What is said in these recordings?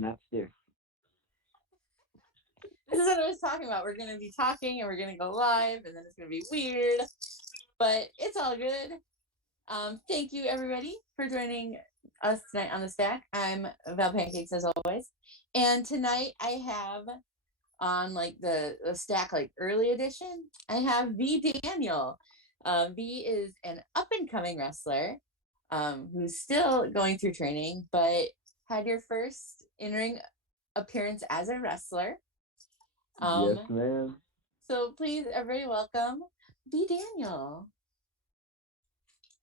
not stiff. This is what I was talking about. We're going to be talking and we're going to go live and then it's going to be weird, but it's all good. Thank you everybody for joining us tonight on the stack. I'm Val Pancakes as always. And tonight I have on like the stack, like early edition, I have V Daniel. V is an up and coming wrestler who's still going through training, but had your first in-ring appearance as a wrestler. Yes, ma'am. So please, everybody, welcome V Daniel.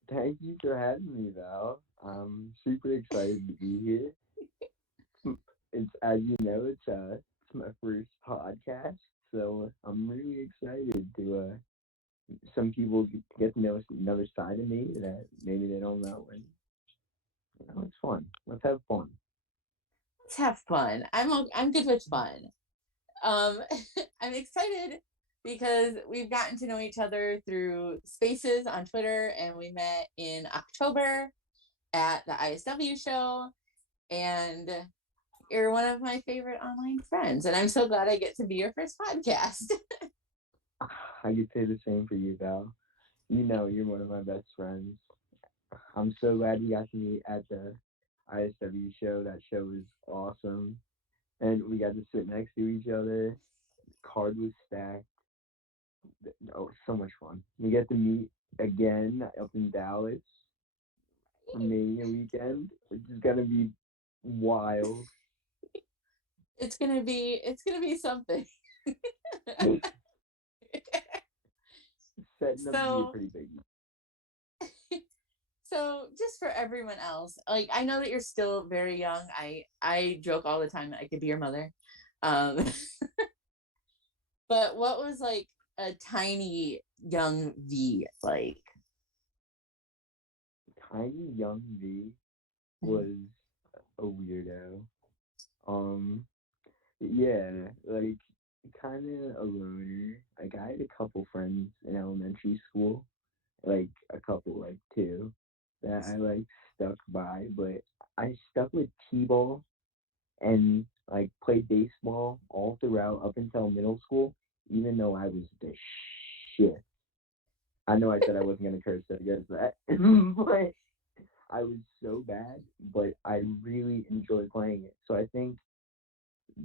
Thank you for having me, Val. I'm super excited to be here. It's, as you know, it's my first podcast, so I'm really excited to. Some people get to know another side of me that maybe they don't know, and it's fun. Let's have fun. Let's have fun. I'm good with fun. I'm excited because we've gotten to know each other through spaces on Twitter, and we met in October at the ISW show, and you're one of my favorite online friends, and I'm so glad I get to be your first podcast. I could say the same for you, Val. You know, you're one of my best friends. I'm so glad we got to meet at the ISW show. That show was awesome. And we got to sit next to each other. The card was stacked. Oh, so much fun. We get to meet again up in Dallas for Mania weekend, which is gonna be wild. It's gonna be something. Setting up to be a pretty big. So just for everyone else, like I know that you're still very young. I joke all the time that I could be your mother. But what was like a tiny young V like? Tiny young V was a weirdo. Yeah, like kind of a loner. Like I had a couple friends in elementary school, like a couple, like two, that I like stuck by, but I stuck with T-ball and like played baseball all throughout up until middle school, even though I was the shit. I know I said I wasn't gonna curse against that, but I was so bad, but I really enjoyed playing it. So I think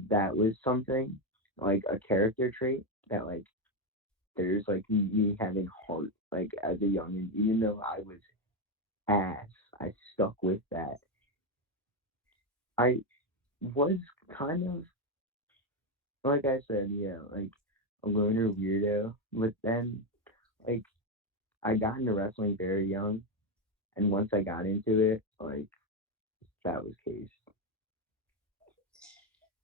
that was something like a character trait that like there's like me having heart like as a youngin, even though I was ass, I stuck with that. I was kind of like I said, yeah, like a loner weirdo. But then like I got into wrestling very young, and once I got into it, like that was case.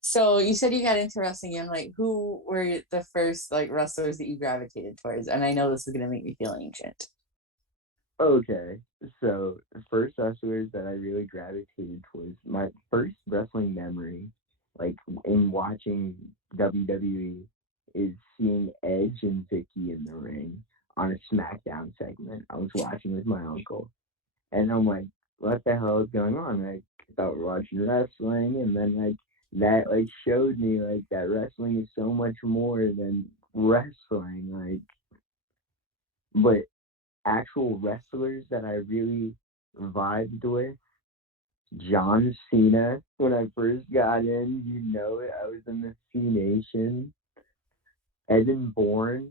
So you said you got into wrestling young. Like, who were the first like wrestlers that you gravitated towards? And I know this is gonna make me feel ancient. Okay, so the first wrestlers that I really gravitated towards, my first wrestling memory, like in watching WWE, is seeing Edge and Vicky in the ring on a SmackDown segment. I was watching with my uncle, and I'm like, what the hell is going on? I thought we were watching wrestling, and then like that like showed me like that wrestling is so much more than wrestling, like, but actual wrestlers that I really vibed with, John Cena. When I first got in, you know it, I was in the C Nation. Evan Bourne.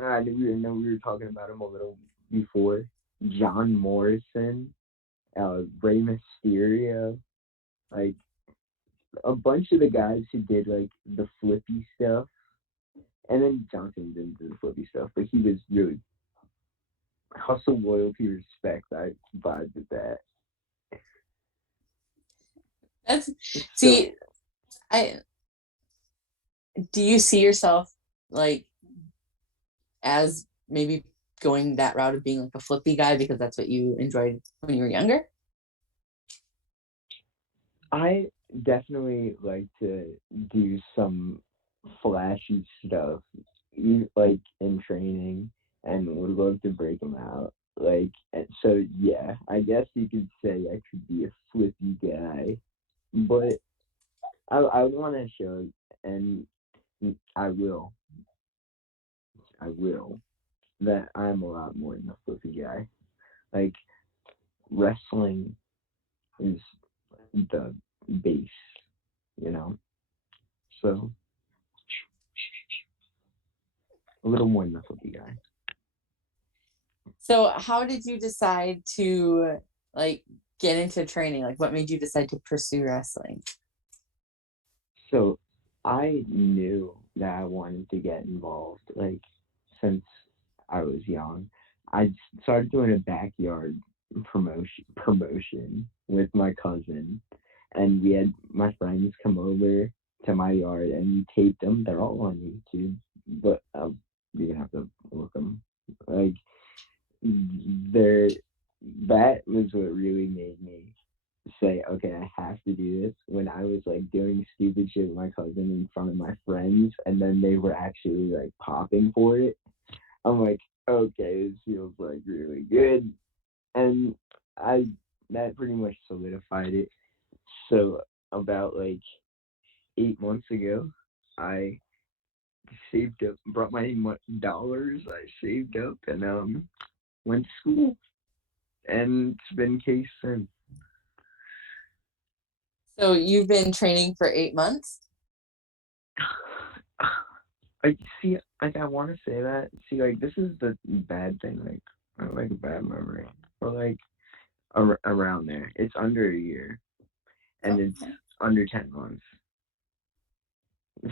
I know we were talking about him a little before. John Morrison, Rey Mysterio, like a bunch of the guys who did like the flippy stuff. And then Johnson didn't do the flippy stuff, but he was really hustle, loyalty, respect. I vibed with that. That's So see, I do you see yourself like as maybe going that route of being like a flippy guy because that's what you enjoyed when you were younger? I definitely like to do some flashy stuff, like in training, and would love to break them out. Like, and so yeah, I guess you could say I could be a flippy guy, but I would want to show, and I will, that I'm a lot more than a flippy guy. Like, wrestling is the base, you know? So, a little more than a flippy guy. So how did you decide to like get into training? Like what made you decide to pursue wrestling? So, I knew that I wanted to get involved, like, since I was young. I started doing a backyard promotion with my cousin, and we had my friends come over to my yard and we taped them. They're all on YouTube, but you're gonna have to look them. Like, they're that was what really made me say, okay, I have to do this. When I was like doing stupid shit with my cousin in front of my friends, and then they were actually like popping for it. I'm like, okay, this feels like really good, and I that pretty much solidified it. So about like 8 months ago, I saved up, brought my dollars. I saved up and went to school, and it's been case since. So you've been training for 8 months? I see. Like, I want to say that. See, like, this is the bad thing. Like, I have, like, a bad memory. Or like around there. It's under a year, and it's under 10 months.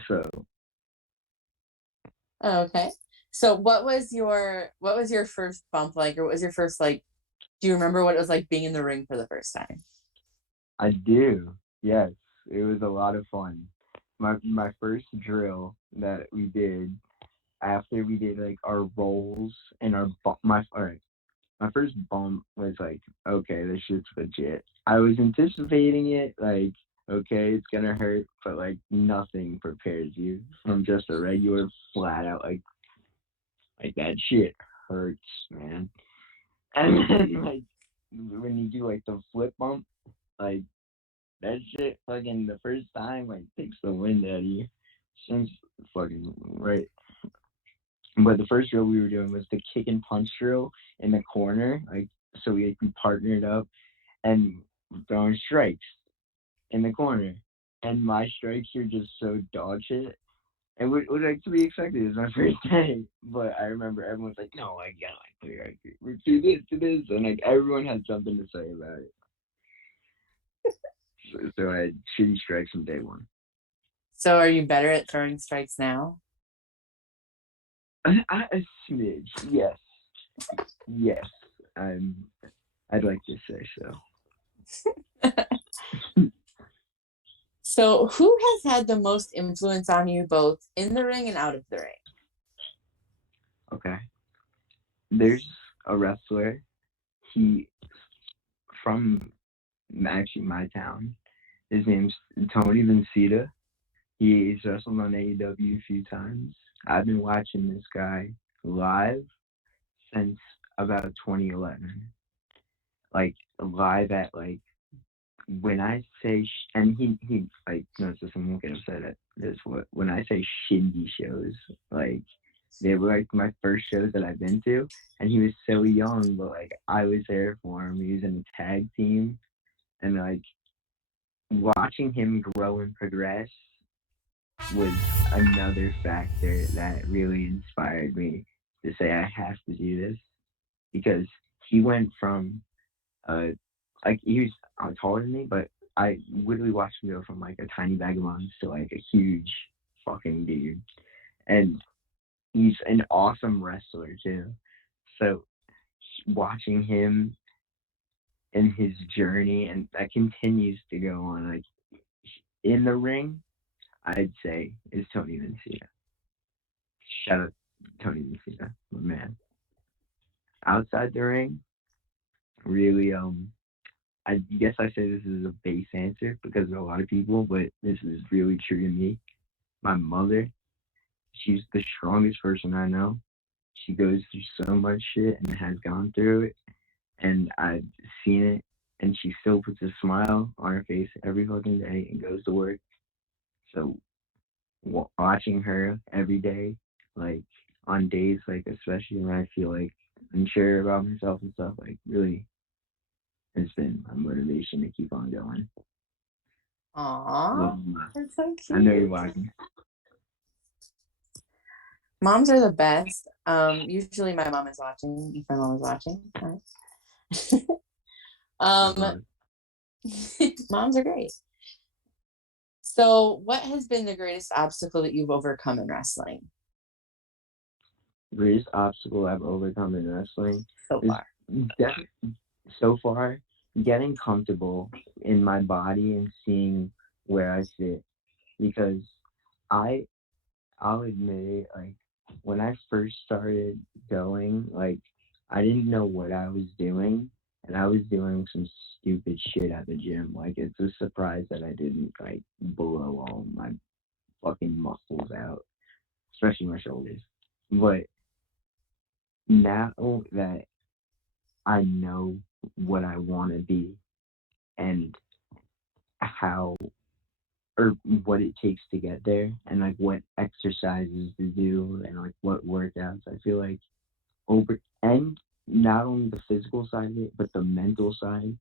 So Okay. So what was your first bump like, or what was your first like? Do you remember what it was like being in the ring for the first time? I do. Yes, it was a lot of fun. My first drill that we did after we did like our rolls and our my all right. My first bump was like, okay, this shit's legit. I was anticipating it, like, okay, it's gonna hurt, but like nothing prepares you from just a regular flat out like that shit hurts, man. And then like when you do like the flip bump, like that shit fucking the first time like takes the wind out of you. Since fucking right. But the first drill we were doing was the kick and punch drill in the corner, like so we partnered up and throwing strikes in the corner. And my strikes are just so dog shit. And what like to be expected is my first day. But I remember everyone's like, no, I got like we do this, and like everyone had something to say about it. So I had shitty strikes from day one. So are you better at throwing strikes now? A smidge, yes, yes. I'm. I'd like to say so. So who has had the most influence on you both in the ring and out of the ring? Okay. There's a wrestler. He from actually my town. His name's Tony Vincita. He's wrestled on AEW a few times. I've been watching this guy live since about 2011. Like live at like when I say and he like no, so someone won't get upset at this. What when I say shindy shows, like they were like my first shows that I've been to, and he was so young, but like I was there for him. He was in a tag team, and like watching him grow and progress was another factor that really inspired me to say I have to do this, because he went from like he was taller than me, but I literally watched him go from like a tiny bag of bones to like a huge fucking dude, and he's an awesome wrestler too. So watching him and his journey, and that continues to go on, like in the ring, I'd say is Tony Vincita. Shout out Tony Vincita, my man. Outside the ring, really, I guess I say this is a base answer because of a lot of people, but this is really true to me. My mother, she's the strongest person I know. She goes through so much shit and has gone through it, and I've seen it, and she still puts a smile on her face every fucking day and goes to work. So watching her every day, like on days, like especially when I feel like unsure about myself and stuff, like really has been a motivation to keep on going. Aww, that's so I know you're cute. watching. Moms are the best. Usually my mom is watching. If my mom is watching, um, moms are great. So, what has been the greatest obstacle that you've overcome in wrestling Greatest obstacle I've overcome in wrestling so is far? so far getting comfortable in my body and seeing where I fit, because I I'll admit it, like when I first started going, like I didn't know what I was doing, and I was doing some stupid shit at the gym. Like it's a surprise that I didn't like blow all my fucking muscles out, especially my shoulders. But now that I know what I want to be and how or what it takes to get there, and like what exercises to do and like what workouts, I feel like over and not only the physical side of it, but the mental side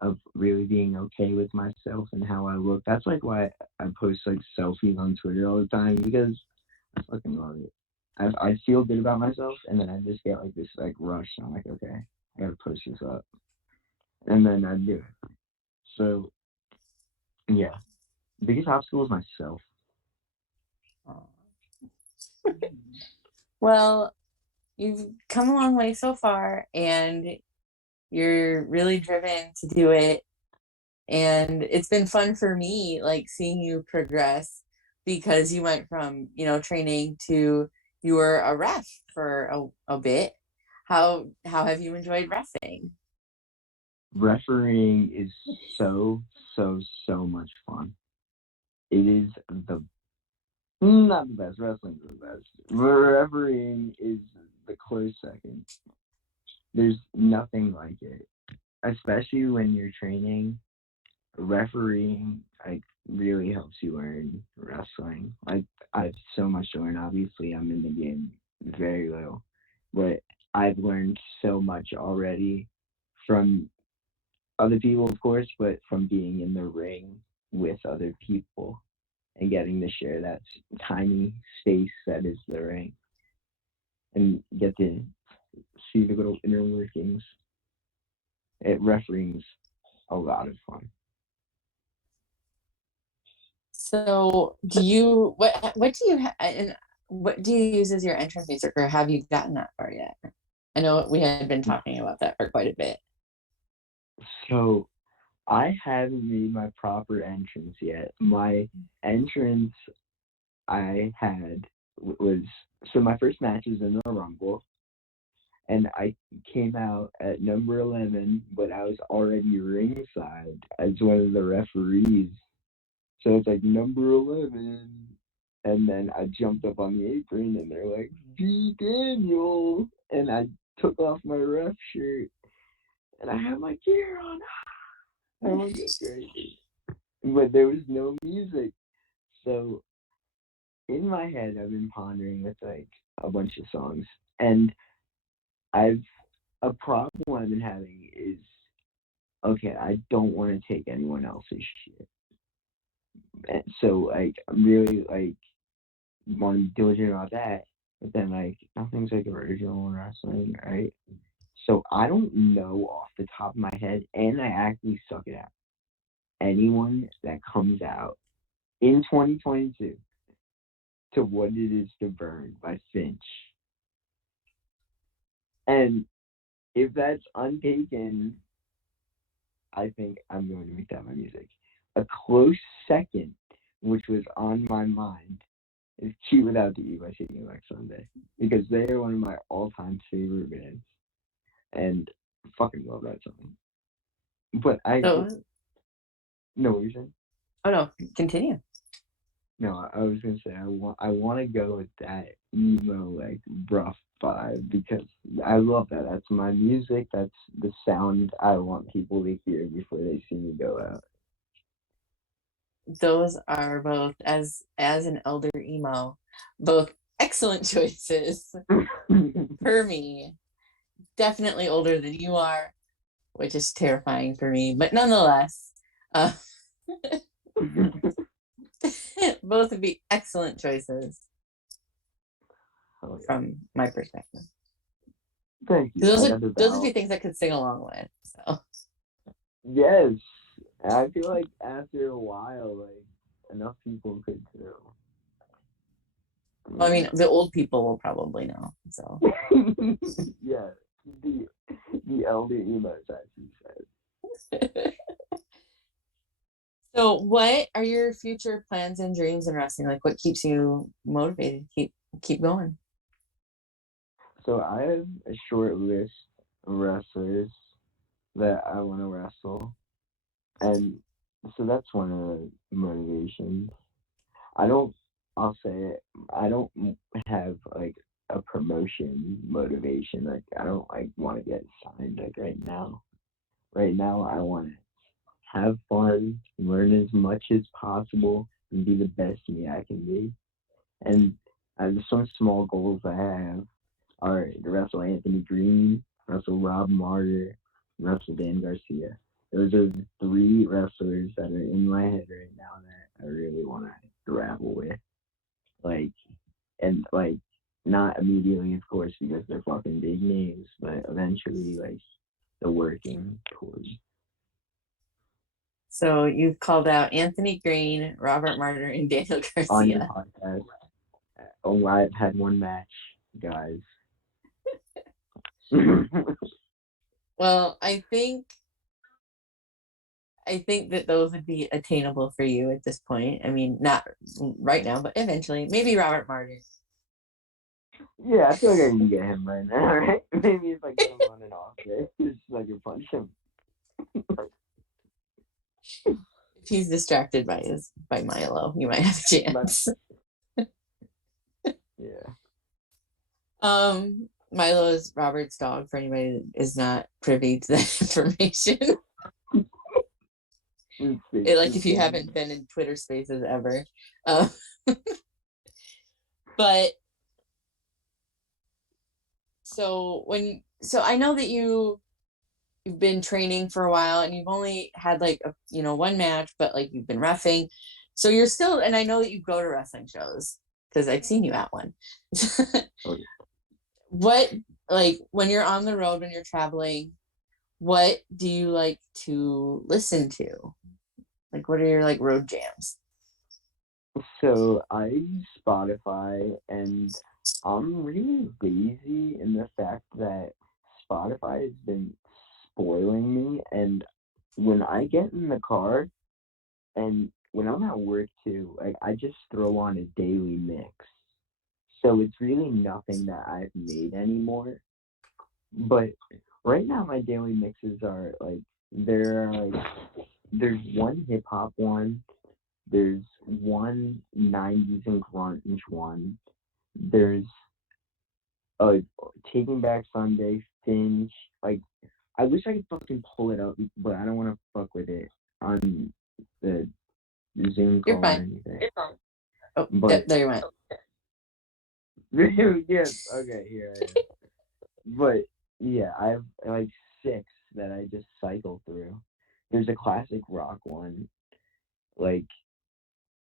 of really being okay with myself and how I look. That's like why I post like selfies on Twitter all the time, because I fucking love it. I feel good about myself, and then I just get like this like rush. And I'm like, okay, I gotta post this up, and then I do it. So yeah, biggest obstacle is myself. Well, you've come a long way so far, and you're really driven to do it. And it's been fun for me, like seeing you progress, because you went from, training to you were a ref for a bit. How have you enjoyed refing? Refereeing is so much fun. It is the not the best. Wrestling's the best. Refereeing is the close second. There's nothing like it, especially when you're training. Refereeing like really helps you learn wrestling. Like I've so much to learn. Obviously, I'm in the game very little, but I've learned so much already from other people, of course, but from being in the ring with other people and getting to share that tiny space that is the ring and get to see the little inner workings. Refereeing's a lot of fun. So, and what do you use as your entrance music, or have you gotten that far yet? I know we had been talking about that for quite a bit. So I haven't made my proper entrance yet. My entrance I had was so my first match was in the Rumble, and I came out at number 11, but I was already ringside as one of the referees. So it's like number 11. And then I jumped up on the apron, and they're like, "B. Daniel." And I took off my ref shirt, and I had my gear on. I went crazy. But there was no music. So in my head, I've been pondering with like a bunch of songs. And I've a problem I've been having is, okay, I don't want to take anyone else's shit. And so like I'm really like want to be diligent about that. But then like nothing's like original in wrestling, right? So I don't know off the top of my head, and I actually suck it out. Anyone that comes out in 2022 to What It Is to Burn by Finch. And if that's untaken, I think I'm going to make that my music. A close second, which was on my mind, is Cheat Without the E by Shaking Like Sunday, because they are one of my all-time favorite bands, and I fucking love that song. But So, no, what you're saying? oh no, continue. No, I was gonna say I want to go with that emo like rough vibe, because I love that. That's my music. That's the sound I want people to hear before they see me go out. those are both, as an elder emo, both excellent choices for me. Definitely older than you are, which is terrifying for me, but nonetheless, both would be excellent choices from my perspective. Thank you. Those would be things I could sing along with. So yes, I feel like after a while, like enough people could too. Well, I mean, the old people will probably know. So yeah, the elder emos, as you said. So, what are your future plans and dreams in wrestling? Like, what keeps you motivated? Keep going. So I have a short list of wrestlers that I want to wrestle, and so that's one of the motivations. I'll say it. I don't have like a promotion motivation. Like I don't like want to get signed like right now. Right now, I want to have fun, learn as much as possible, and be the best me I can be. And some small goals I have are to wrestle Anthony Green, wrestle Rob Martyr, wrestle Dan Garcia. Those are the three wrestlers that are in my head right now that I really want to grapple with. Like, and like, not immediately, of course, because they're fucking big names, but eventually, like, the working towards. So you've called out Anthony Green, Robert Martyr, and Daniel Garcia. On your podcast. Oh, I've had one match, guys. Well, I think that those would be attainable for you at this point. I mean, not right now, but eventually. Maybe Robert Martyr. Yeah, I feel like I can get him right now, right? Maybe if I get him on an off day, just so I can punch him. If he's distracted by Milo, you might have a chance. Yeah. Milo is Robert's dog, for anybody that is not privy to that information. Like if you haven't been in Twitter Spaces ever. But so I know that you've been training for a while and you've only had like one match, but like you've been reffing. So you're still, and I know that you go to wrestling shows because I've seen you at one. What, like when you're on the road, when you're traveling, what do you like to listen to? Like what are your like road jams? So I use Spotify, and I'm really lazy in the fact that Spotify has been spoiling me. And when I get in the car, and when I'm at work too, like I just throw on a daily mix. So it's really nothing that I've made anymore. But right now my daily mixes are like there's one hip hop one, there's one 90s and grunge one, there's a Taking Back Sunday, Finch. Like I wish I could fucking pull it up, but I don't want to fuck with it on the Zoom call or anything. You're fine. Oh, but there you went. Yes, okay, here I am. But yeah, I have like 6 that I just cycle through. There's a classic rock one. Like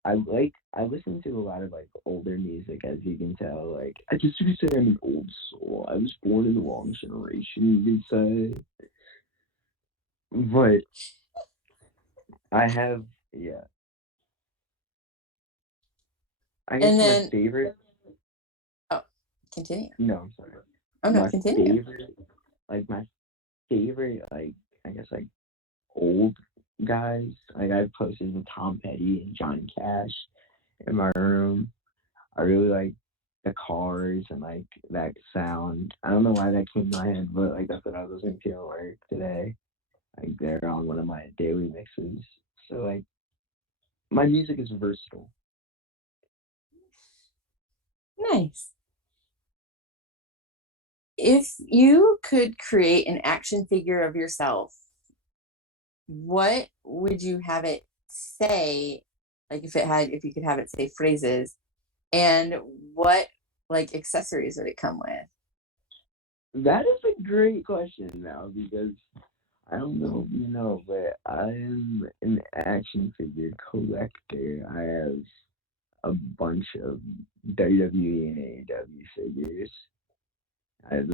I listen to a lot of like older music, as you can tell. Like I just would say I'm an old soul. I was born in the wrong generation, you could say. But I have I guess my favorite. Oh, continue. No, I'm sorry. Oh no, continue. My favorite, like I guess like old guys. Like I have posters of Tom Petty and Johnny Cash in my room. I really like the Cars and like that sound. I don't know why that came to my head, but like that's what I was listening to at work today. Like they're on one of my daily mixes. So like my music is versatile. Nice. If you could create an action figure of yourself, what would you have it say Like if you could have it say phrases, and what like accessories would it come with? That is a great question now because I don't know if you know, but I am an action figure collector. I have a bunch of WWE and AEW figures. I have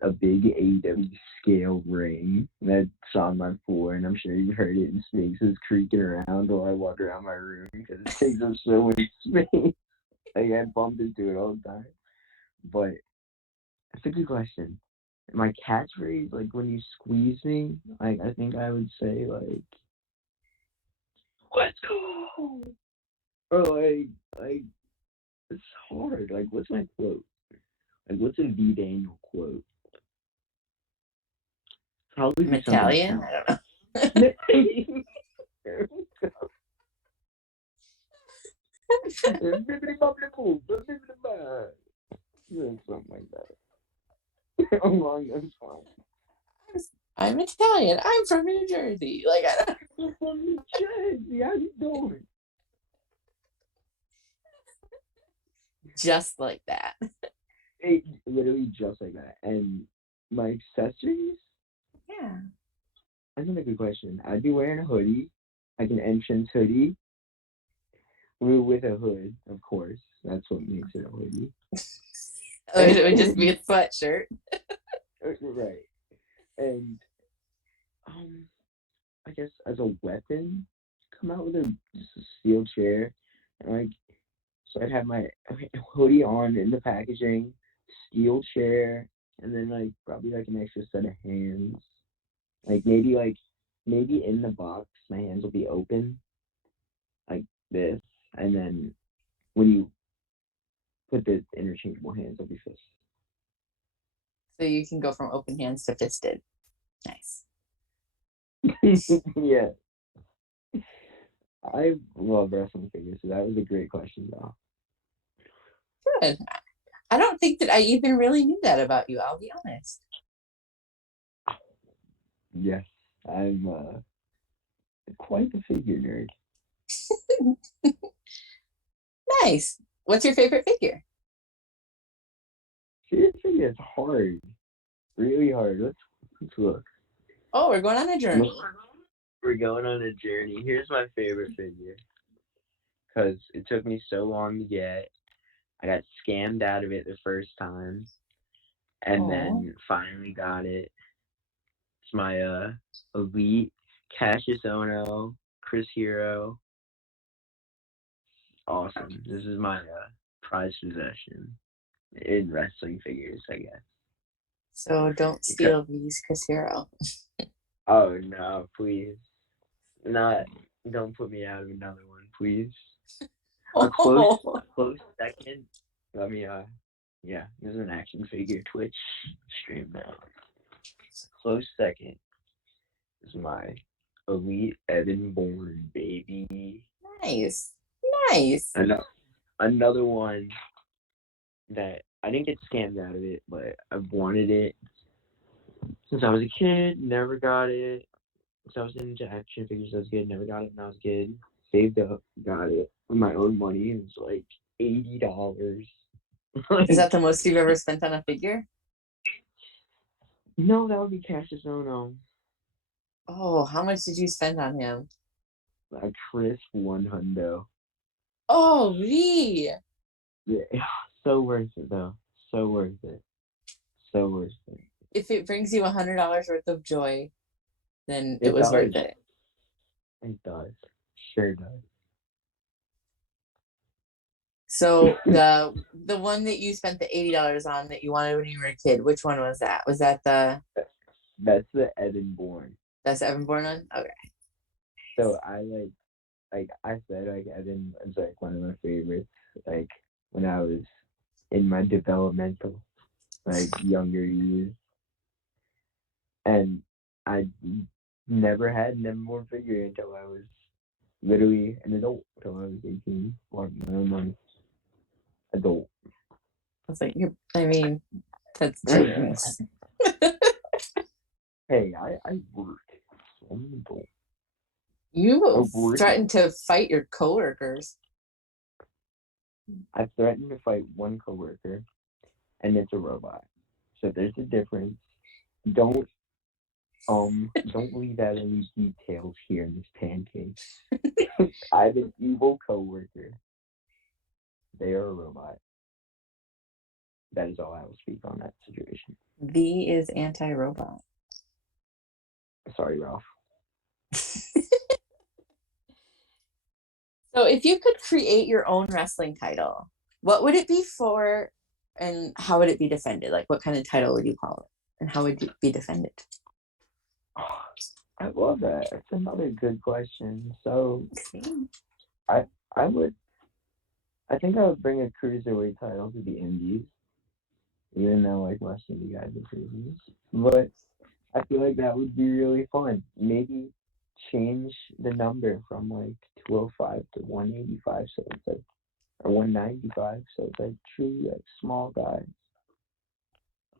a big AEW scale ring that's on my floor, and I'm sure you've heard it in spaces creaking around while I walk around my room because it takes up so much space. Like, I bump into it all the time. But that's a good question. My catchphrase, like when you squeeze me, like I think I would say like, "Let's go," or like it's hard. Like, what's my quote? Like, what's a V Daniel quote? Probably I'm be something like Italian. I don't know. that. There we go. Something like that. Along those lines. I'm Italian. I'm from New Jersey. Like I don't. I'm from New Jersey. How you doing? Just like that. It, literally just like that. And my accessories? Yeah. That's a good question. I'd be wearing a hoodie, like an entrance hoodie, with a hood, of course. That's what makes it a hoodie. It would just be a sweatshirt. Right. And I guess as a weapon, come out with just a steel chair, and like, so I'd have my hoodie on in the packaging, steel chair, and then like probably like an extra set of hands. Maybe in the box my hands will be open like this, and then when you put the interchangeable hands, they'll be fisted. So you can go from open hands to fisted. Nice. Yeah. I love wrestling figures, so that was a great question, though. Good. I don't think that I even really knew that about you. I'll be honest. Yes, I'm quite the figure nerd. Nice. What's your favorite figure? Seriously, it's hard, really hard. Let's look. Oh, we're going on a journey. We're going on a journey. Here's my favorite figure, because it took me so long to get. I got scammed out of it the first time, and then finally got it. It's my Elite Cassius Ono Chris Hero. Awesome. This is my prized possession in wrestling figures, I guess. So don't steal these, Chris Hero. Oh no, please. Don't put me out of another one, please. A close second. Let me yeah, this is an action figure Twitch stream now. Close second is my Elite Evan Bourne, baby. Nice. Nice. Another one that I didn't get scammed out of it, but I've wanted it since I was a kid, never got it. So I was into action figures as a kid, never got it when I was a kid. Saved up, got it with my own money. It was like $80. Is that the most you've ever spent on a figure? No, that would be Cassius Ono. Oh, how much did you spend on him? A crisp $100. Oh, really? Yeah, so worth it though. So worth it. So worth it. If it brings you $100 worth of joy, then it was worth it. It does. Sure does. So the one that you spent the $80 on that you wanted when you were a kid, which one was that? Was that That's the Evan Bourne. That's the Evan Bourne one? Okay. So I like I said, like Evan was like one of my favorites. Like when I was in my developmental, like younger years, and I never had an Evan Bourne figure until I was literally an adult. Until I was 18, or my own money. Adult. I was like, that's genius. Hey, I work. So I'm an adult. You of working. threatened to fight your coworkers. I threatened to fight one coworker, and it's a robot. So there's a difference. Don't leave out any details here in this pancake. I have an evil coworker. They are a robot. That is all I will speak on that situation. V is anti-robot. Sorry, Ralph. So if you could create your own wrestling title, what would it be for, and how would it be defended? Like, what kind of title would you call it, and how would it be defended? Oh, I love that. That's another good question. So, I think I would bring a cruiserweight title to the Indies, even though like most of you guys are cruisers. But I feel like that would be really fun. Maybe change the number from like 205 to 185, so it's like, or 195, so it's like truly like small guys.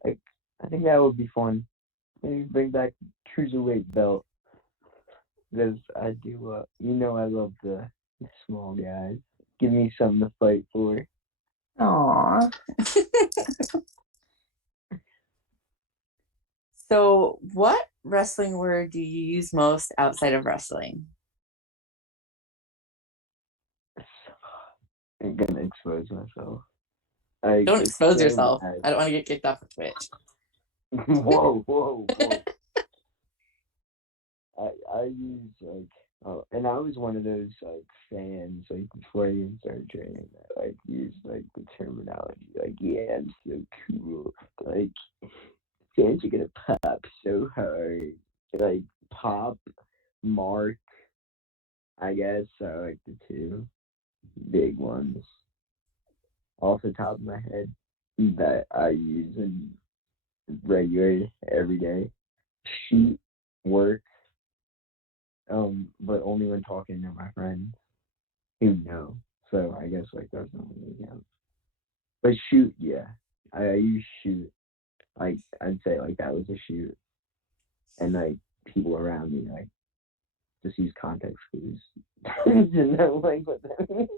Like, I think that would be fun. Maybe bring back cruiserweight belt, because I do. I love the small guys. Give me something to fight for. Aww. So, what wrestling word do you use most outside of wrestling? I'm gonna expose myself. Don't It's expose so yourself. bad. I don't want to get kicked off of Twitch. Whoa. I use and I was one of those like fans like before I even started training that like used like the terminology like, yeah, I'm so cool, like fans are gonna pop so hard, like pop, mark, I guess are like the two big ones off the top of my head that I use in regular everyday shoot, work, but only when talking to my friends who know. So I guess like that's not really count. But shoot, yeah, I use shoot. Like I'd say like that was a shoot, and like people around me like just use context clues to know like what that means.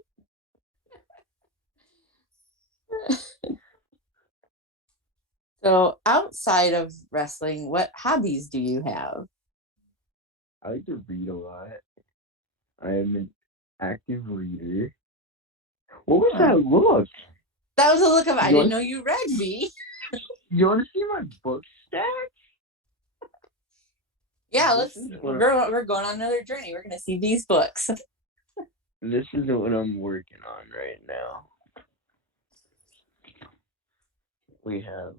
So, outside of wrestling, what hobbies do you have? I like to read a lot. I am an active reader. What was that look? That was a look of I didn't know you read me. You want to see my book stack? Yeah, we're going on another journey. We're gonna see these books. This is what I'm working on right now. We have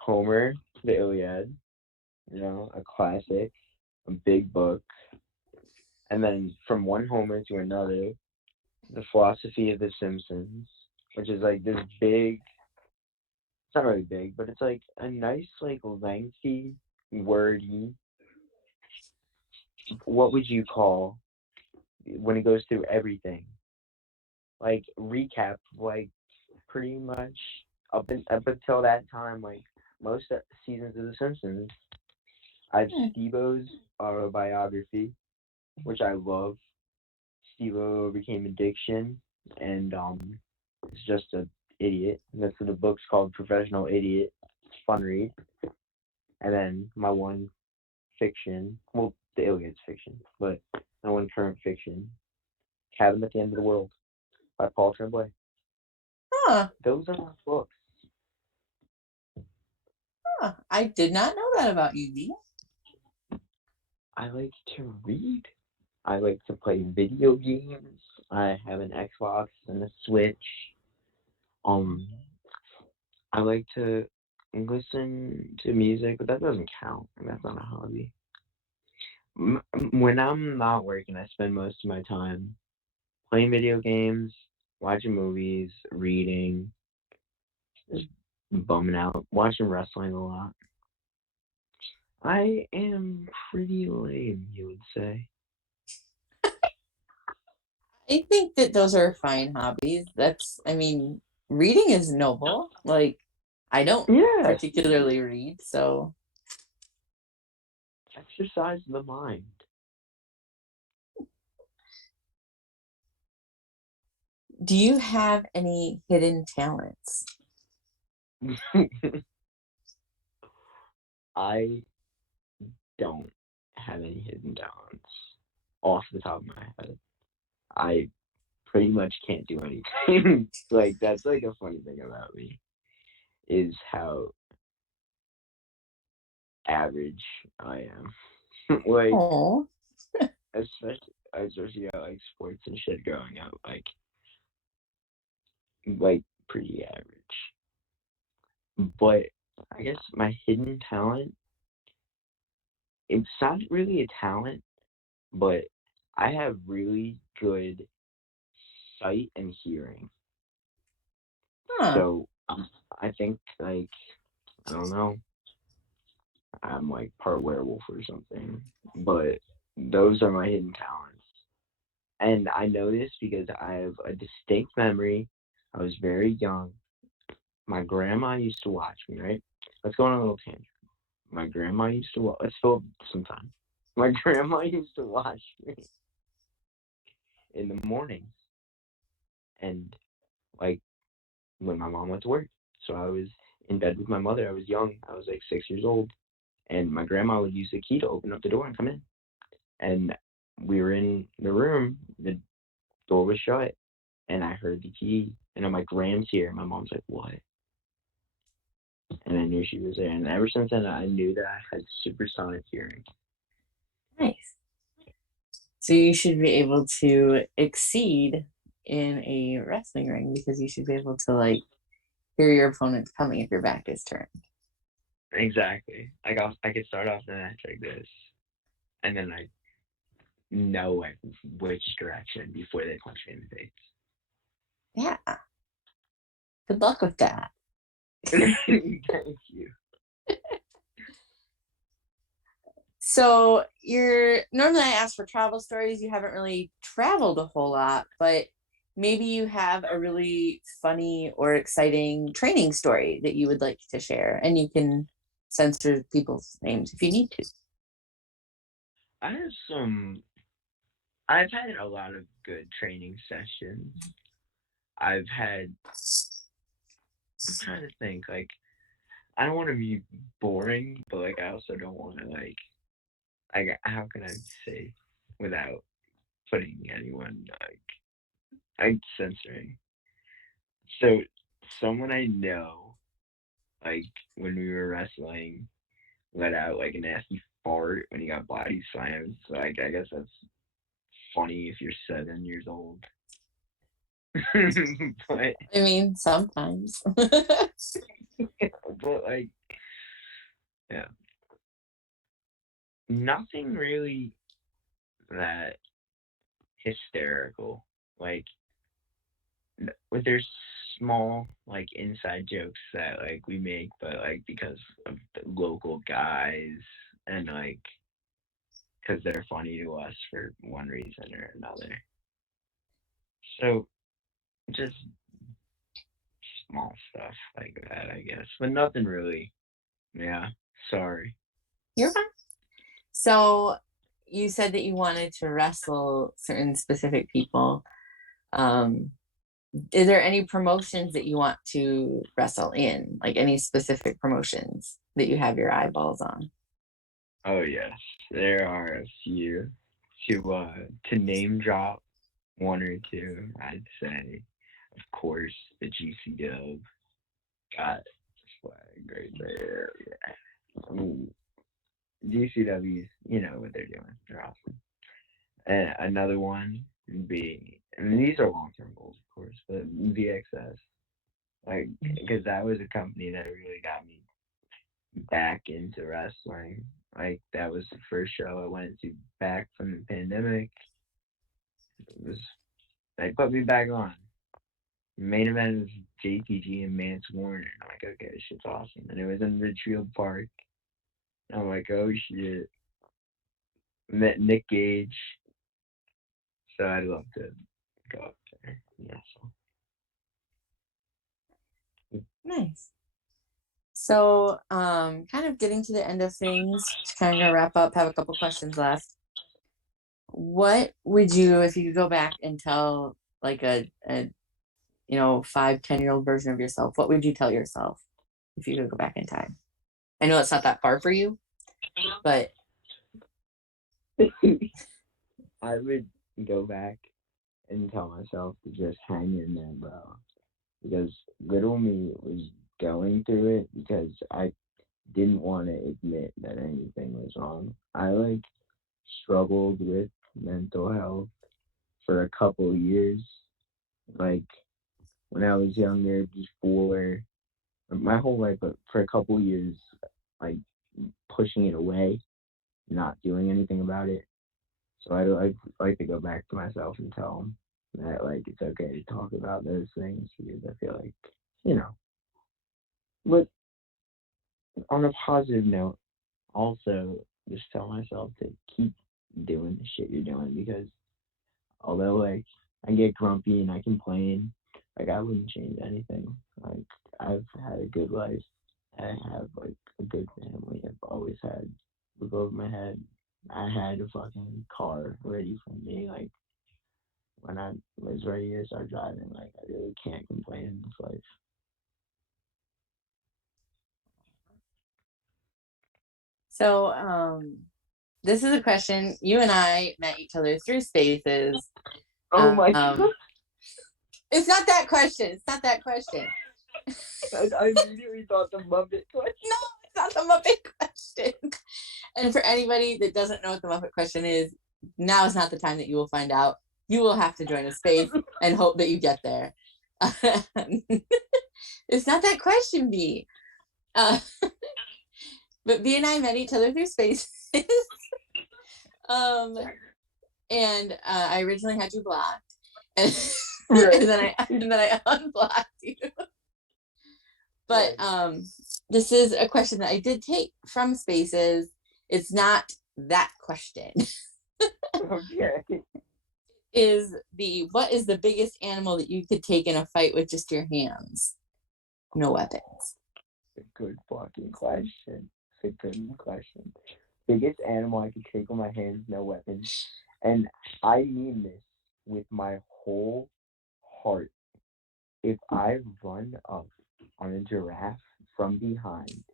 Homer, the Iliad, a classic, a big book. And then from one Homer to another, the philosophy of the Simpsons, which is like this big, it's not really big, but it's like a nice, like lengthy, wordy, what would you call when it goes through everything? Like recap, like pretty much up until that time, like most seasons of The Simpsons. I have Steve-O's autobiography, which I love. Steve-O overcame addiction, and is just an idiot. That's what the book's called, Professional Idiot. It's a fun read. And then my one fiction, well, the Iliad's fiction, but my one current fiction, Cabin at the End of the World by Paul Tremblay. Huh. Those are my books. Huh. I did not know that about you, V. I like to read. I like to play video games. I have an Xbox and a Switch. I like to listen to music, but that doesn't count. That's not a hobby. When I'm not working, I spend most of my time playing video games, watching movies, reading, just bumming out, watching wrestling a lot. I am pretty lame, you would say. I think that those are fine hobbies. Reading is noble. Like, I don't particularly read, so. Exercise the mind. Do you have any hidden talents? I don't have any hidden talents off the top of my head. I pretty much can't do anything. Like that's like a funny thing about me is how average I am. Like Oh, especially at like sports and shit growing up, like pretty average. But I guess my hidden talent, it's not really a talent, but I have really good sight and hearing. huh. So I think like I don't know, I'm like part werewolf or something. But those are my hidden talents. And I know this because I have a distinct memory. I was very young. My grandma used to watch me, right? Let's go on a little tangent. My grandma used to watch, let's fill up some time. My grandma used to watch me in the mornings and like when my mom went to work. So I was in bed with my mother. I was young. I was like 6 years old. And my grandma would use the key to open up the door and come in. And we were in the room. The door was shut. And I heard the key. And I'm like, Gram's here. And my mom's like, what? And I knew she was there. And ever since then, I knew that I had supersonic hearing. Nice. So you should be able to exceed in a wrestling ring because you should be able to like hear your opponent coming if your back is turned. Exactly. Like I could start off the match like this, and then I know like which direction before they punch me in the face. Yeah. Good luck with that. Thank you. So you're normally I ask for travel stories. You haven't really traveled a whole lot, but maybe you have a really funny or exciting training story that you would like to share, and you can censor people's names if you need to. I have some. I've had a lot of good training sessions. I've had. I'm trying to think. Like I don't want to be boring, but like I also don't want to like. How can I say without putting anyone like censoring? So someone I know, like when we were wrestling, let out like a nasty fart when he got body slammed. So like I guess that's funny if you're 7 years old. but I mean, sometimes. but like yeah, nothing really that hysterical. Like with there's small like inside jokes that like we make, but like because of the local guys and like because they're funny to us for one reason or another. So just small stuff like that, I guess, but nothing really. Yeah, sorry. You're fine. So you said that you wanted to wrestle certain specific people. Um, is there any promotions that you want to wrestle in? Like any specific promotions that you have your eyeballs on? Oh yes, there are a few to name drop one or two. I'd say, of course, the GC Dub got flag right there. Yeah, I mean GCW's, you know what they're doing. They're awesome. And another one would be, and these are long term goals, of course, but VXS, like, because that was a company that really got me back into wrestling. Like, that was the first show I went to back from the pandemic. It was, they put me back on. Main event was JPG and Mance Warner. I'm like, okay, this shit's awesome. And it was in Ridgefield Park. I'm like, oh shit. Met Nick Gage. So I'd love to go up there. Yeah, so. Nice. So, kind of getting to the end of things, just kind of gonna wrap up, have a couple questions left. What would you, if you could go back and tell like a 5-10-year-old version of yourself, what would you tell yourself if you could go back in time? I know it's not that far for you, but I would go back and tell myself to just hang in there, bro. Because little me was going through it because I didn't want to admit that anything was wrong. I struggled with mental health for a couple of years. Like when I was younger, before my whole life, but for a couple of years, like pushing it away, not doing anything about it. So I like to go back to myself and tell them that it's okay to talk about those things because I feel like you know. But on a positive note, also just tell myself to keep doing the shit you're doing because although I get grumpy and I complain, I wouldn't change anything. I've had a good life. I have a good family. I've always had a roof over my head. I had a fucking car ready for me. When I was ready to start driving, I really can't complain in this life. so this is a question. You and I met each other through Spaces. Oh my god! It's not that question. It's not that question. I immediately thought the Muppet question. No, it's not the Muppet question. And for anybody that doesn't know what the Muppet question is, now is not the time that you will find out. You will have to join a space and hope that you get there. It's not that question, B. But B and I met each other through Spaces. And I originally had you blocked, and, right. and then I unblocked you. But this is a question that I did take from Spaces. It's not that question. Okay. What is the biggest animal that you could take in a fight with just your hands? No weapons. A good fucking question. It's a good question. Biggest animal I could take with my hands, no weapons. And I mean this with my whole heart. If I run up on a giraffe from behind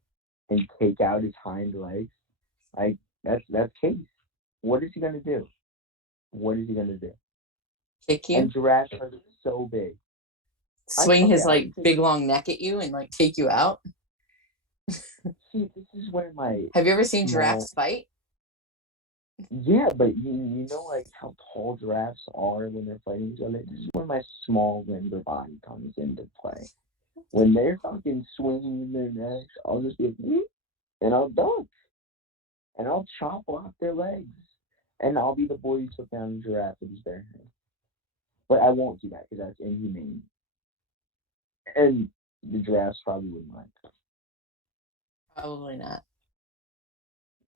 and take out his hind legs, that's case. What is he gonna do? What is he gonna do? Kick you? And giraffes are so big. Swing his big long neck at you and take you out? See, this is where my... Have you ever seen giraffes fight? Yeah, but you know how tall giraffes are when they're fighting each other? This is where my small limber body comes into play. When they're fucking swinging their necks, I'll just be like, and I'll dunk. And I'll chop off their legs. And I'll be the boy who took down the giraffe with his bare hands. But I won't do that because that's inhumane. And the giraffes probably wouldn't like that. Probably not.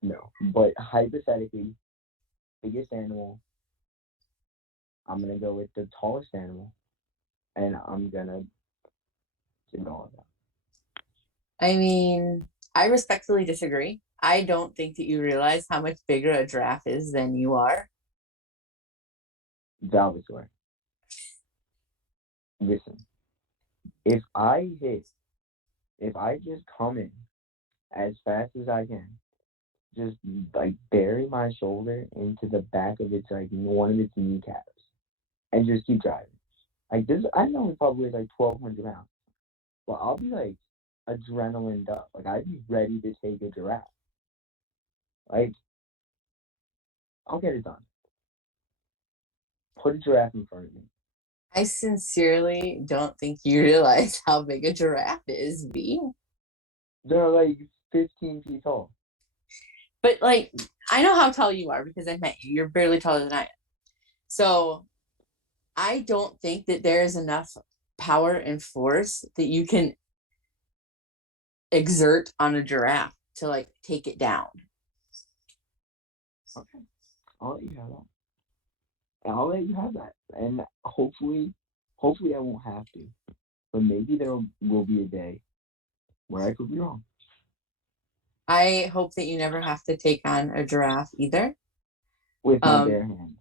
No. But hypothetically, biggest animal, I'm going to go with the tallest animal. And I'm going to do all of that. I mean, I respectfully disagree. I don't think that you realize how much bigger a giraffe is than you are. Valvatore. Listen, if I just come in as fast as I can, just bury my shoulder into the back of its one of its kneecaps, and just keep driving. This, I know it probably weighs 1,200 pounds, but I'll be adrenaline up. I'd be ready to take a giraffe. I'll get it done. Put a giraffe in front of me. I sincerely don't think you realize how big a giraffe is, V. They're 15 feet tall. But I know how tall you are because I met you. You're barely taller than I am. So I don't think that there is enough power and force that you can exert on a giraffe to take it down. Okay. I'll let you have that. I'll let you have that. And hopefully I won't have to. But maybe there will be a day where I could be wrong. I hope that you never have to take on a giraffe either. With my bare hand.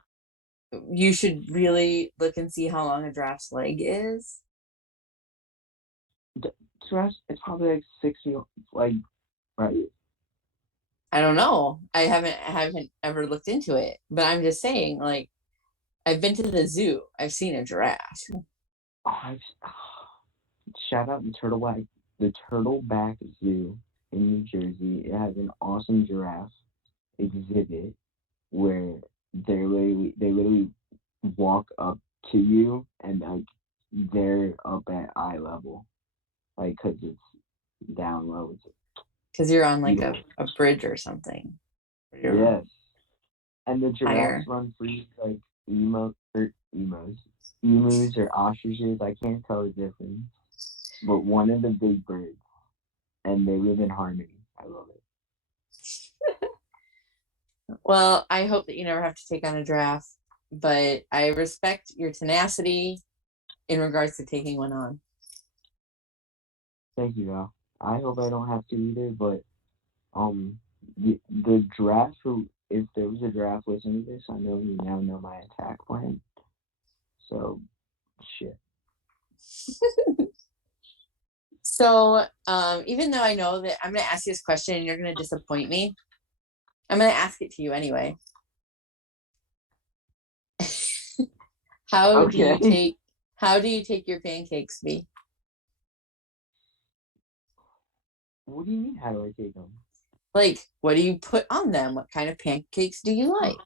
You should really look and see how long a giraffe's leg is. Giraffes, it's probably like 60, like, right? I don't know. I haven't ever looked into it, but I'm just saying, like, I've been to the zoo. I've seen a giraffe. Oh, shout out the Turtleback Zoo in New Jersey. It has an awesome giraffe exhibit where they literally walk up to you and like they're up at eye level, like because it's down low. It's Because you're on like beautiful. a bridge or something. You're Yes, and the giraffes higher. run free like emus or ostriches. I can't tell the difference, but one of the big birds, and they live in harmony. I love it. Well, I hope that you never have to take on a giraffe, but I respect your tenacity in regards to taking one on. Thank you, Val. I hope I don't have to either, but the giraffe who, if there was a giraffe listening to this, I know you now know my attack plan. So, shit. So, even though I know that I'm going to ask you this question and you're going to disappoint me, I'm going to ask it to you anyway. How do you Okay. take how do you take your pancakes, B? What do you mean? How do I take them? Like, what do you put on them? What kind of pancakes do you like?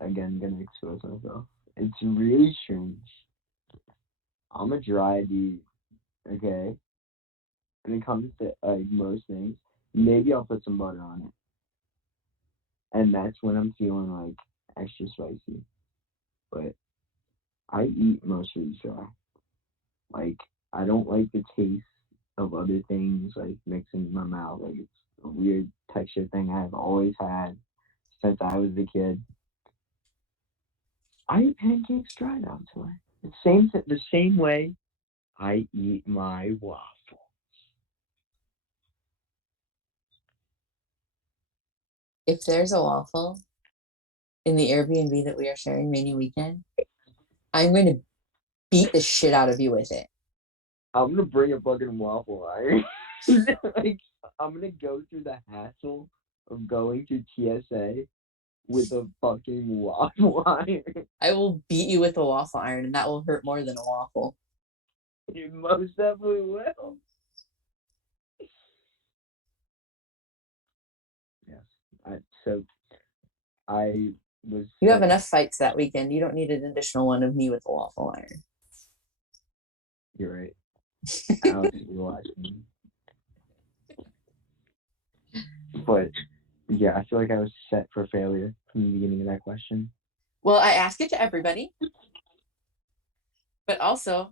Again, gonna expose myself. It's really strange. I'm a dry dude. Okay. When it comes to most things, maybe I'll put some butter on it, and that's when I'm feeling like extra spicy. But I eat most foods dry. Like, I don't like the taste of other things like mixing in my mouth. Like, it's a weird texture thing I've always had since I was a kid. I eat pancakes dry now today. The same way I eat my waffle. If there's a waffle in the Airbnb that we are sharing many weekend, I'm going to beat the shit out of you with it. I'm gonna bring a fucking waffle iron. Like, I'm gonna go through the hassle of going to TSA with a fucking waffle iron. I will beat you with a waffle iron, and that will hurt more than a waffle. You most definitely will. Yes. So I was You have set. enough fights that weekend. You don't need an additional one of me with a waffle iron. You're right. Alex will be watching. But yeah, I feel like I was set for failure from the beginning of that question. Well, I ask it to everybody, but also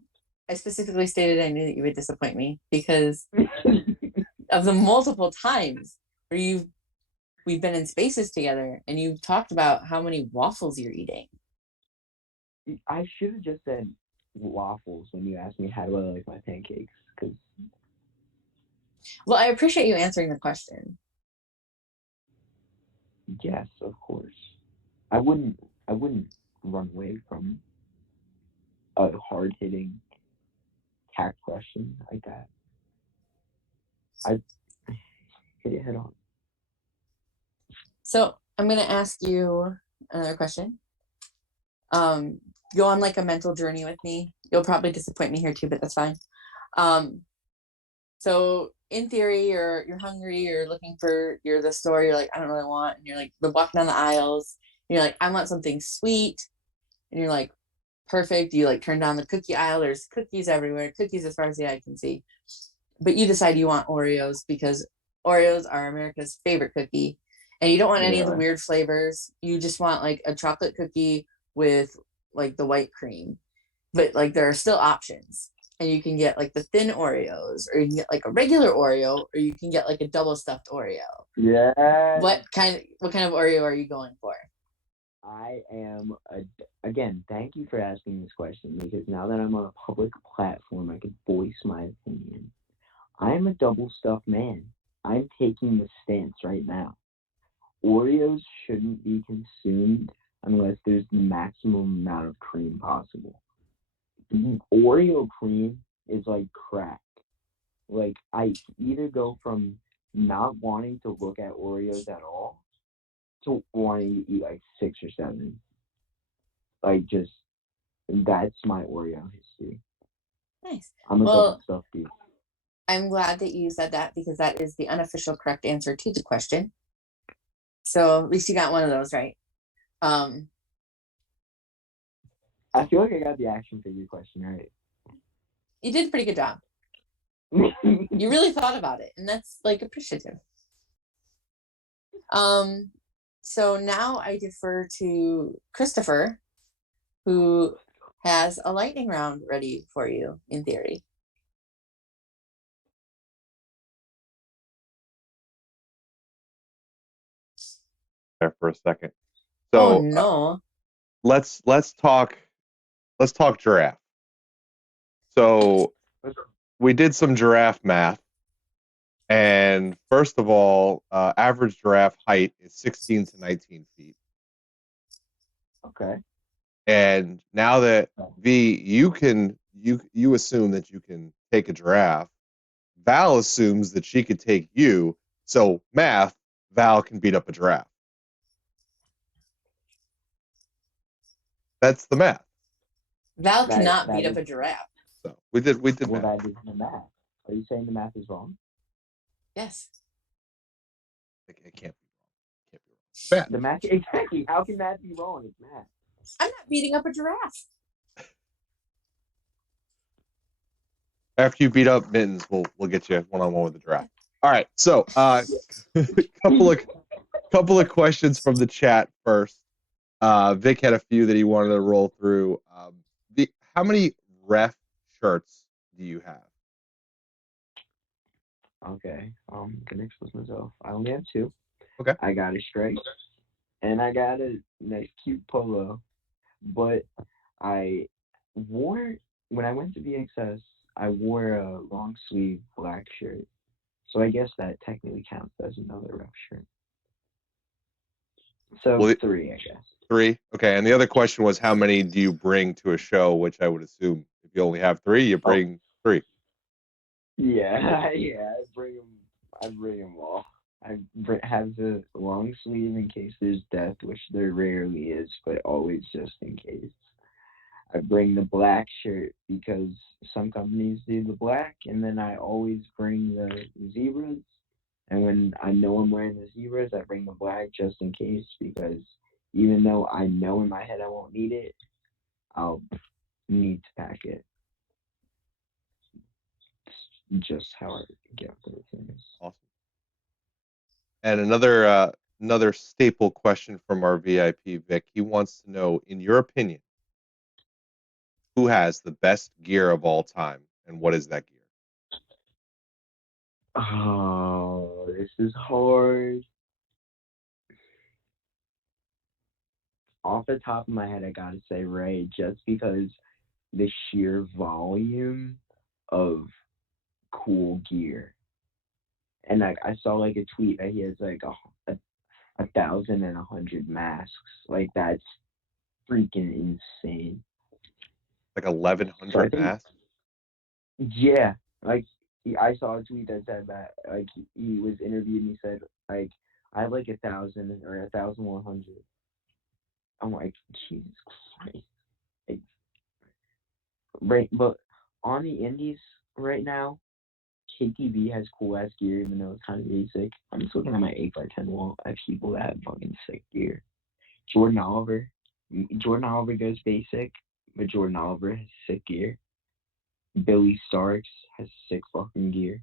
I specifically stated I knew that you would disappoint me because of the multiple times where we've been in spaces together and you've talked about how many waffles you're eating. I should have just said waffles when you asked me how do I like my pancakes. Because Well, I appreciate you answering the question. yes, of course, I wouldn't. I wouldn't run away from a hard hitting tack question like that. I hit it head on. So I'm going to ask you another question. Go on like a mental journey with me. You'll probably disappoint me here too, but that's fine. Um, so in theory, you're hungry, you're the store, you're like, I don't really want, and you're like walking down the aisles, and you're like, I want something sweet, and you're like, perfect. You like turn down the cookie aisle, there's cookies everywhere, cookies as far as the eye can see. But you decide you want Oreos because Oreos are America's favorite cookie. And you don't want any of the Yeah. weird flavors. You just want like a chocolate cookie with like the white cream. But like there are still options. And you can get like the thin Oreos, or you can get like a regular Oreo, or you can get like a double stuffed Oreo. Yeah. What kind of Oreo are you going for? I am again. Thank you for asking this question because now that I'm on a public platform, I can voice my opinion. I am a double stuffed man. I'm taking the stance right now. Oreos shouldn't be consumed unless there's the maximum amount of cream possible. Oreo cream is like crack. Like, I either go from not wanting to look at Oreos at all to wanting to eat like 6 or 7. Like, just that's my Oreo history. Nice. I'm a Well, stuff dude. I'm glad that you said that because that is the unofficial correct answer to the question. So at least you got one of those right. I feel like I got the action figure question right. You did a pretty good job. You really thought about it, and that's like appreciative. So now I defer to Christopher, who has a lightning round ready for you in theory. There for a second. So oh no. Let's talk giraffe. So we did some giraffe math, and first of all, average giraffe height is 16 to 19 feet. Okay. And now that V, you assume that you can take a giraffe, Val assumes that she could take you. So math, Val can beat up a giraffe. That's the math. Val cannot beat up a giraffe. So we did well, math. that is the math. Are you saying the math is wrong? Yes. It can't be wrong. Math. The math, exactly. How can math be wrong? It's math. I'm not beating up a giraffe. After you beat up Mittens, we'll get you one-on-one with the giraffe. All right. So couple of questions from the chat first. Vic had a few that he wanted to roll through. How many ref shirts do you have? Okay. Gonna expose myself. I only have 2. Okay. I got a stripe, and I got a nice cute polo. But I wore, when I went to BXS, I wore a long sleeve black shirt. So I guess that technically counts as another ref shirt. So 3, I guess. 3. Okay. And the other question was, how many do you bring to a show? Which I would assume if you only have 3, you bring 3. Yeah, I bring them all. I have the long sleeve in case there's death, which there rarely is, but always just in case. I bring the black shirt because some companies do the black, and then I always bring the zebras. And when I know I'm wearing the zebras, I bring the black just in case, because even though I know in my head I won't need it, I'll need to pack it. It's just how I get through things. Awesome. And another staple question from our VIP, Vic. He wants to know, in your opinion, who has the best gear of all time, and what is that gear? Oh, this is hard. Off the top of my head, I gotta say Ray, just because the sheer volume of cool gear. And like I saw like a tweet that he has like a 1,100 masks. Like that's freaking insane. Like 1,100 masks? Yeah, like I saw a tweet that said that like he was interviewed and he said like I have like 1,000 or 1,100. I'm like, Jesus Christ. Like, right, but on the indies right now, KTB has cool ass gear, even though it's kind of basic. I'm just looking at my 8x10 wall. I have people that have fucking sick gear. Jordan Oliver goes basic, but Jordan Oliver has sick gear. Billy Starks has sick fucking gear.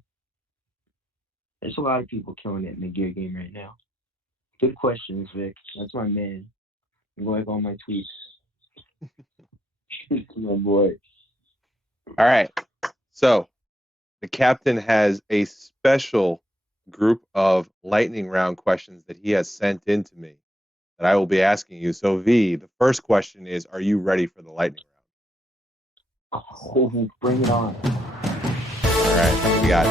There's a lot of people killing it in the gear game right now. Good questions, Vic. That's my man. You like all my tweets. My boy. All right. So the captain has a special group of lightning round questions that he has sent in to me that I will be asking you. So V, the first question is, are you ready for the lightning round? Oh, bring it on. All right. We got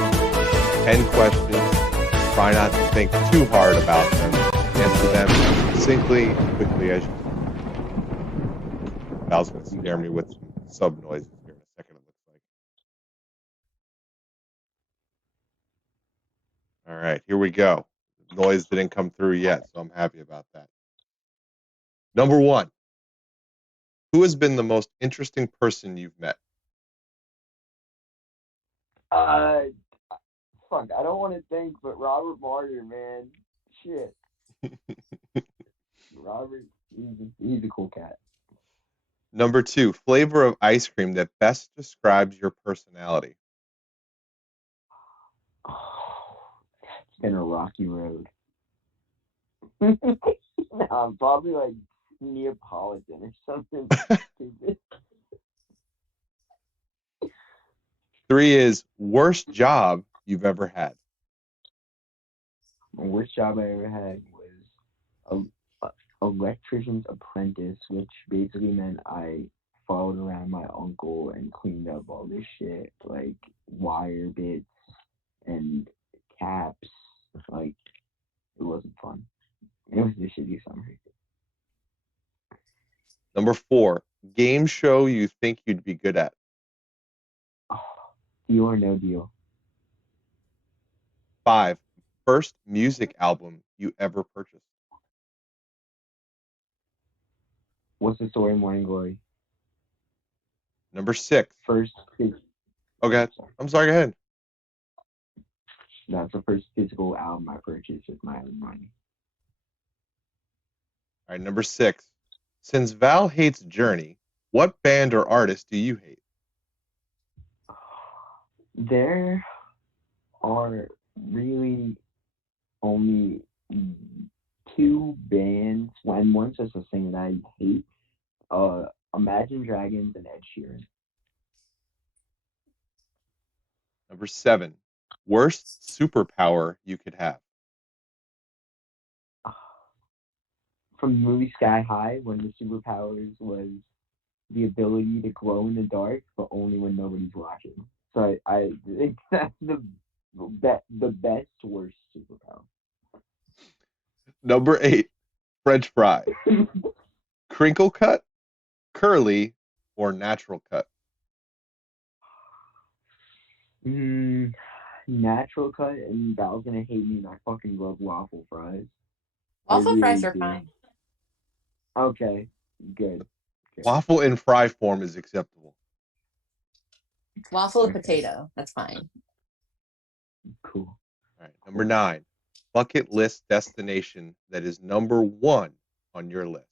10 questions. Try not to think too hard about them. Answer them succinctly and quickly as you can. Val's going to scare me with some sub noises. All right, here we go. Noise didn't come through yet, so I'm happy about that. Number 1. Who has been the most interesting person you've met? Fuck, I don't want to think, but Robert Martyr, man. Shit. Robert, he's a cool cat. Number 2, flavor of ice cream that best describes your personality. It's been a rocky road. I'm probably like Neapolitan or something stupid. 3 is worst job you've ever had. The worst job I ever had was a electrician's apprentice, which basically meant I followed around my uncle and cleaned up all this shit, like wire bits and caps. Like, it wasn't fun. It was a shitty summer. Number 4, game show you think you'd be good at. Oh, Deal or No Deal. 5, first music album you ever purchased. What's the Story, Morning Glory? Number 6. First. Okay, I'm sorry, go ahead. That's the first physical album I purchased with my own money. All right, number 6. Since Val hates Journey, what band or artist do you hate? There are really only 2 bands, and one's just a singer that I hate. Imagine Dragons and Ed Sheeran. Number 7. Worst superpower you could have. From the movie Sky High, when the superpowers was the ability to glow in the dark, but only when nobody's watching. So I think that's the best worst superpower. Number 8. French fry. Crinkle cut, curly, or natural cut. Natural cut, and Val's gonna hate me. I fucking love waffle fries. Waffle fries are fine. Okay, good. Waffle in fry form is acceptable. Waffle and potato, that's fine. Cool. All right, number 9. Bucket list destination that is number 1 on your list.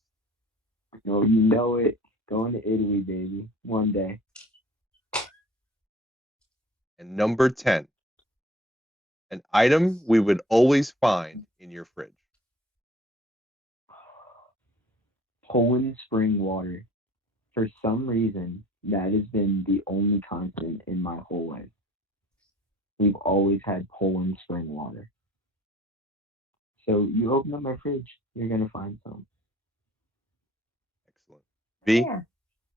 Oh, you know it. Going to Italy, baby. One day. And number 10. An item we would always find in your fridge. Poland spring water. For some reason, that has been the only constant in my whole life. We've always had Poland spring water. So you open up my fridge, you're going to find some. Excellent. V, Yeah.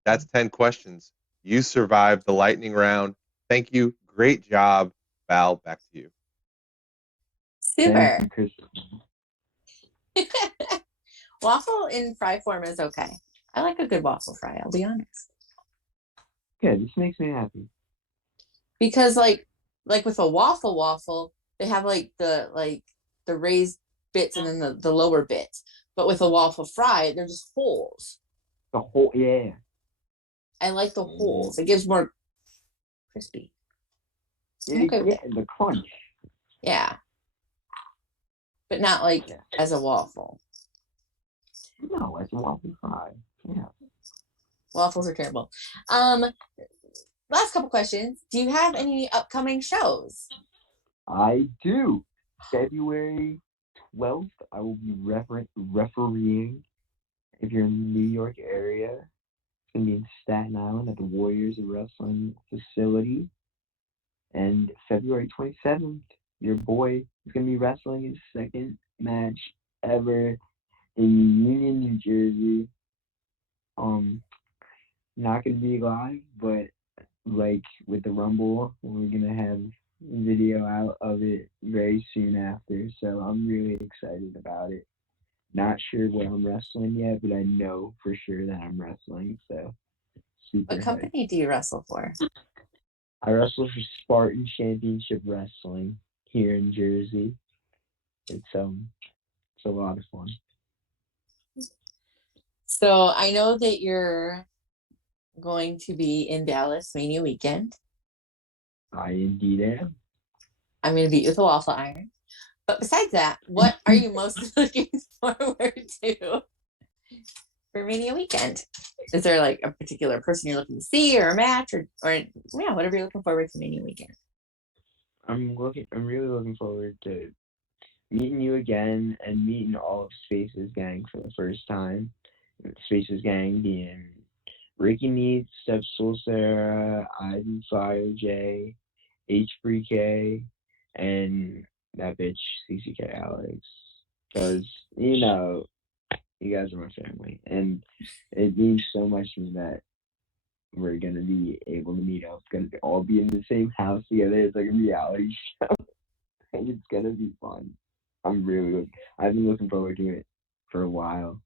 That's 10 questions. You survived the lightning round. Thank you. Great job. Val, back to you. Super. Thank you, Waffle in fry form is okay. I like a good waffle fry, I'll be honest. Yeah, this makes me happy. Because like with a waffle, they have the raised bits and then the lower bits. But with a waffle fry, they're just holes. The whole, yeah. I like the holes. It gives more crispy. Yeah, the crunch. Yeah. But not as a waffle. No, as a waffle fry. Yeah. Waffles are terrible. Last couple questions. Do you have any upcoming shows? I do. February 12th, I will be refereeing. If you're in the New York area, it's going to be in Staten Island at the Warriors of Wrestling facility. And February 27th, your boy is going to be wrestling his second match ever in Union, New Jersey. Not going to be live, but with the Rumble, we're going to have video out of it very soon after. So I'm really excited about it. Not sure where I'm wrestling yet, but I know for sure that I'm wrestling. So super. What company do you wrestle for? I wrestle for Spartan Championship Wrestling. here in Jersey. It's a lot of fun. So I know that you're going to be in Dallas Mania weekend. I indeed am. I'm going to beat you with a waffle iron. But besides that, what are you most looking forward to for Mania weekend? Is there like a particular person you're looking to see, or a match, or yeah, whatever you're looking forward to Mania weekend? I'm really looking forward to meeting you again and meeting all of Space's gang for the first time. Space's gang being Ricky Needs, Steph Sarah, Ivy Fire J, H3K, and that bitch CCK Alex. Because, you know, you guys are my family. And it means so much to me that we're going to be able to meet up. It's going to all be in the same house together. It's like a reality show. And it's going to be fun. I've been looking forward to it for a while.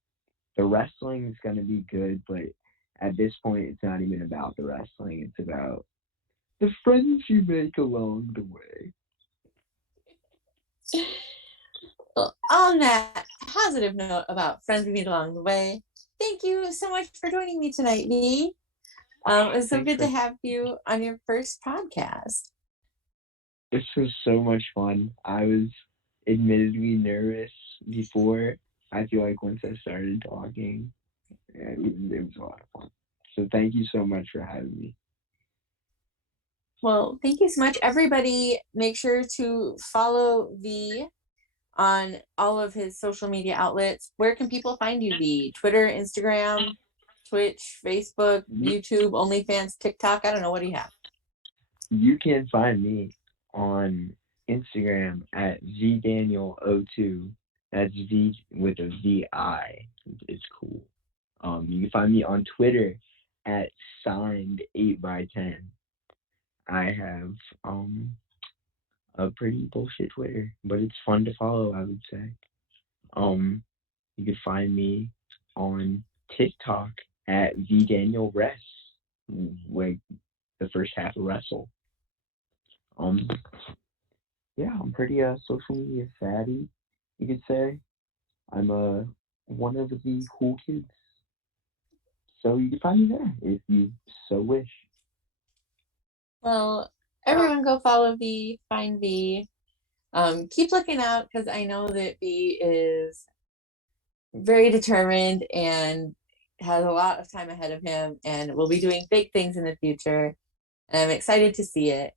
The wrestling is going to be good, but at this point, it's not even about the wrestling. It's about the friends you make along the way. Well, on that positive note about friends we meet along the way, thank you so much for joining me tonight, V. It was so good to have you on your first podcast. This was so much fun. I was admittedly nervous before. I feel like once I started talking, it was a lot of fun. So thank you so much for having me. Well, thank you so much. Everybody, make sure to follow V on all of his social media outlets. Where can people find you, V? Twitter, Instagram, Twitch, Facebook, YouTube, OnlyFans, TikTok? I don't know. What do you have? You can find me on Instagram at VDaniel02. That's V with a VI. It's cool. You can find me on Twitter at signed 8x10. I have a pretty bullshit Twitter, but it's fun to follow, I would say. You can find me on TikTok at VDanielRes, like the first half of Wrestle. Yeah, I'm pretty social media savvy, you could say. I'm one of the cool kids. So you can find me there if you so wish. Well, everyone go follow V, find V. Keep looking out, because I know that V is very determined and has a lot of time ahead of him and will be doing big things in the future. And I'm excited to see it.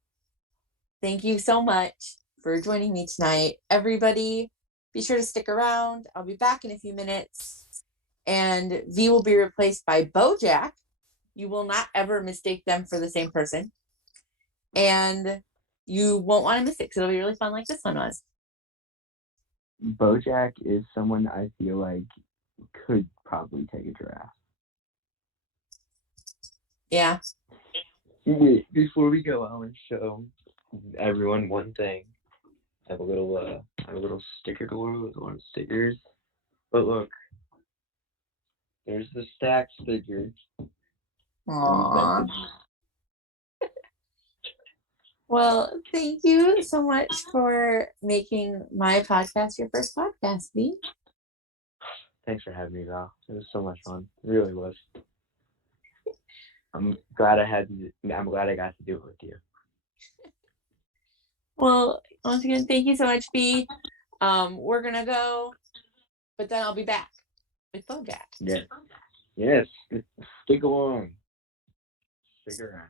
Thank you so much for joining me tonight. Everybody, be sure to stick around. I'll be back in a few minutes. And V will be replaced by Bojack. You will not ever mistake them for the same person. And you won't want to miss it, because it'll be really fun like this one was. Bojack is someone I feel like could probably take a draft. Yeah. Wait, before we go, I want to show everyone one thing. I have a little sticker door with one of the stickers. But look, there's the Stacks figure. Aww. Well, thank you so much for making my podcast your first podcast, V. Thanks for having me, Val. It was so much fun. It really was. I'm glad I got to do it with you. Well, once again, thank you so much, V. We're gonna go, but then I'll be back with Bojack. Yeah. Yes. Stick along. Stick around.